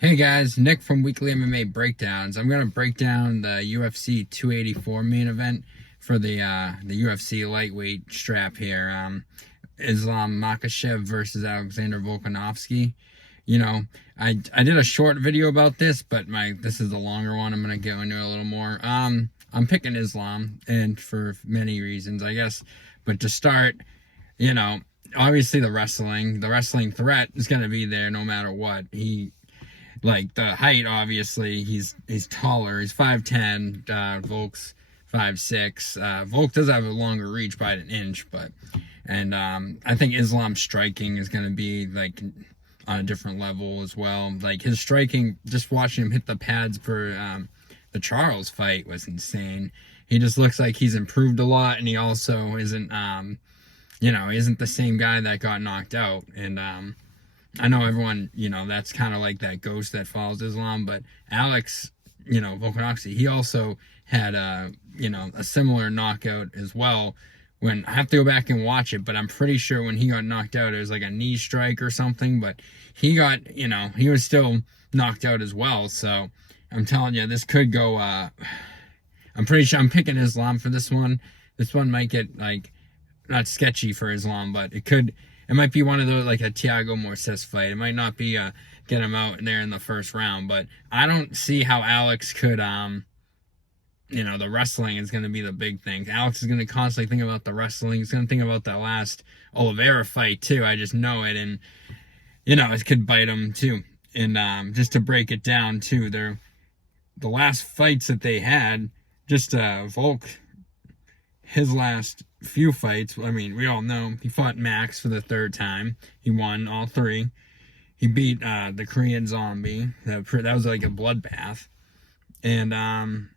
Hey guys, Nick from Weekly MMA Breakdowns. I'm gonna break down the UFC 284 main event for the UFC lightweight strap here. Islam Makhachev versus Alexander Volkanovski. You know, I did a short video about this, but this is the longer one. I'm gonna go into it a little more. I'm picking Islam, and for many reasons, I guess. But to start, you know, obviously the wrestling threat is gonna be there no matter what. Like the height, obviously, he's taller. He's 5'10". Volk's 5'6". Volk does have a longer reach by an inch, and I think Islam's striking is going to be like on a different level as well. Like his striking, just watching him hit the pads for the Charles fight was insane. He just looks like he's improved a lot, and he also isn't the same guy that got knocked out. And I know everyone, that's kind of like that ghost that follows Islam, but Alex, Volkanovski, he also had a similar knockout as well. When I have to go back and watch it, but I'm pretty sure when he got knocked out, it was like a knee strike or something, but he got, he was still knocked out as well. So I'm telling you, this could go, I'm pretty sure I'm picking Islam for this one. This one might get like, not sketchy for Islam, but it might be one of those like a Thiago Moises fight. It might not be get him out there in the first round, but I don't see how Alex could the wrestling is going to be the big thing. Alex is going to constantly think about the wrestling. He's going to think about that last Oliveira fight too. I just know it, and it could bite him too. And just to break it down too, the last fights that they had, just Volk, his last few fights, I mean, we all know he fought Max for the third time. He won all three. He beat the Korean Zombie. That was like a bloodbath. And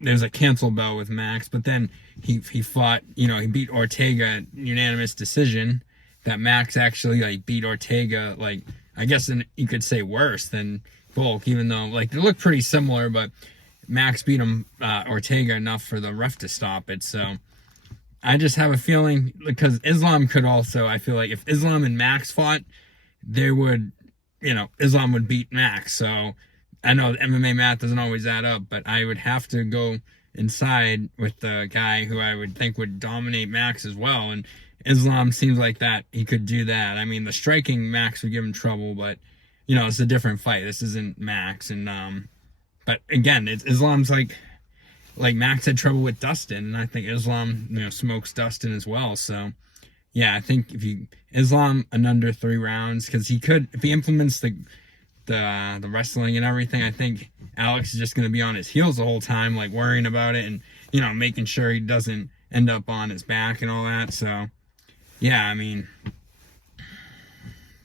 there's a cancel bout with Max, but then he fought, he beat Ortega unanimous decision. That Max actually like beat Ortega, like I guess you could say worse than Volk, even though like they look pretty similar, but Max beat him Ortega enough for the ref to stop it. So I just have a feeling, because Islam could also, I feel like if Islam and Max fought, they would, Islam would beat Max. So I know MMA math doesn't always add up, but I would have to go inside with the guy who I would think would dominate Max as well. And Islam seems like that he could do that. I mean, the striking Max would give him trouble, but it's a different fight. This isn't Max. And but again, Islam's like Max had trouble with Dustin, and I think Islam, smokes Dustin as well. So, yeah, I think Islam an under 3 rounds, because if he implements the wrestling and everything, I think Alex is just going to be on his heels the whole time, like worrying about it and, making sure he doesn't end up on his back and all that. So, yeah, I mean,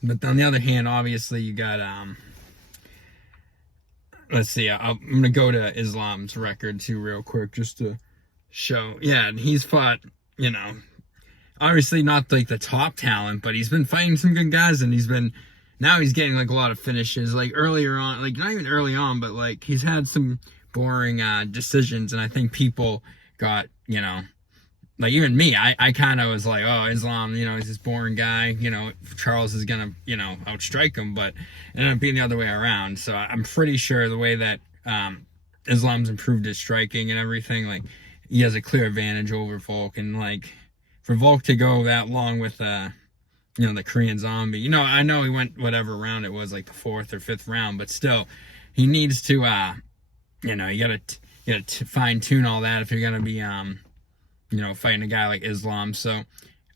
but on the other hand, obviously you got, let's see, I'm going to go to Islam's record too real quick just to show. Yeah, and he's fought, obviously not like the top talent, but he's been fighting some good guys, and now he's getting like a lot of finishes, like earlier on, like not even early on, but like he's had some boring decisions, and I think people got, like even me, I kind of was like, oh, Islam, he's this boring guy, Charles is gonna, outstrike him, but it ended up being the other way around. So I'm pretty sure the way that Islam's improved his striking and everything, like he has a clear advantage over Volk. And like for Volk to go that long with the Korean Zombie, I know he went whatever round it was, like the 4th or 5th round, but still he needs to you gotta fine tune all that if you're gonna be fighting a guy like Islam. So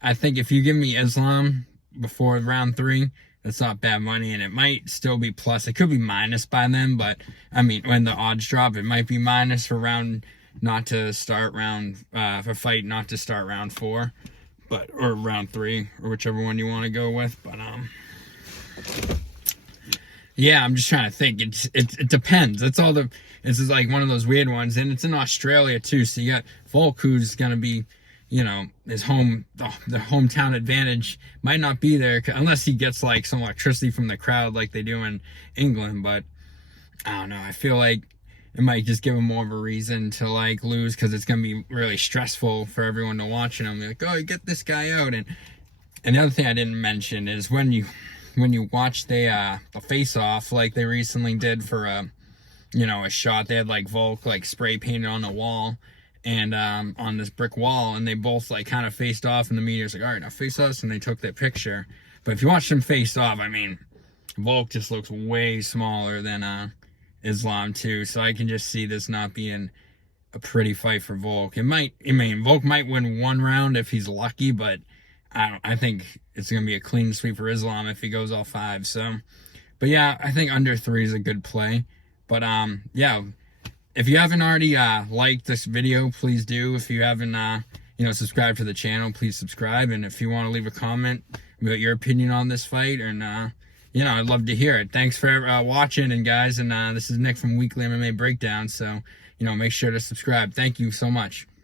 I think if you give me Islam before round 3, that's not bad money, and it might still be plus. It could be minus by then, but I mean, when the odds drop, it might be minus for fight not to start round 4, or round 3, or whichever one you want to go with. But yeah, I'm just trying to think. It depends. This is like one of those weird ones, and it's in Australia too. So you got Volk, who's gonna be, his the hometown advantage might not be there unless he gets like some electricity from the crowd, like they do in England. But I don't know. I feel like it might just give him more of a reason to like lose, because it's gonna be really stressful for everyone to watch him. Like, oh, you get this guy out, and the other thing I didn't mention is when you when you watch the face off like they recently did for a shot, they had like Volk like spray painted on the wall and on this brick wall, and they both like kind of faced off, and the media's like, all right, now face us, and they took that picture. But if you watch them face off, I mean, Volk just looks way smaller than Islam too, so I can just see this not being a pretty fight for Volk. Volk might win one round if he's lucky, but I think it's gonna be a clean sweep for Islam if he goes all 5. So, but yeah, I think under 3 is a good play. But yeah, if you haven't already liked this video, please do. If you haven't subscribed to the channel, please subscribe. And if you want to leave a comment about your opinion on this fight, and I'd love to hear it. Thanks for watching, and guys, and this is Nick from Weekly MMA Breakdown. So make sure to subscribe. Thank you so much.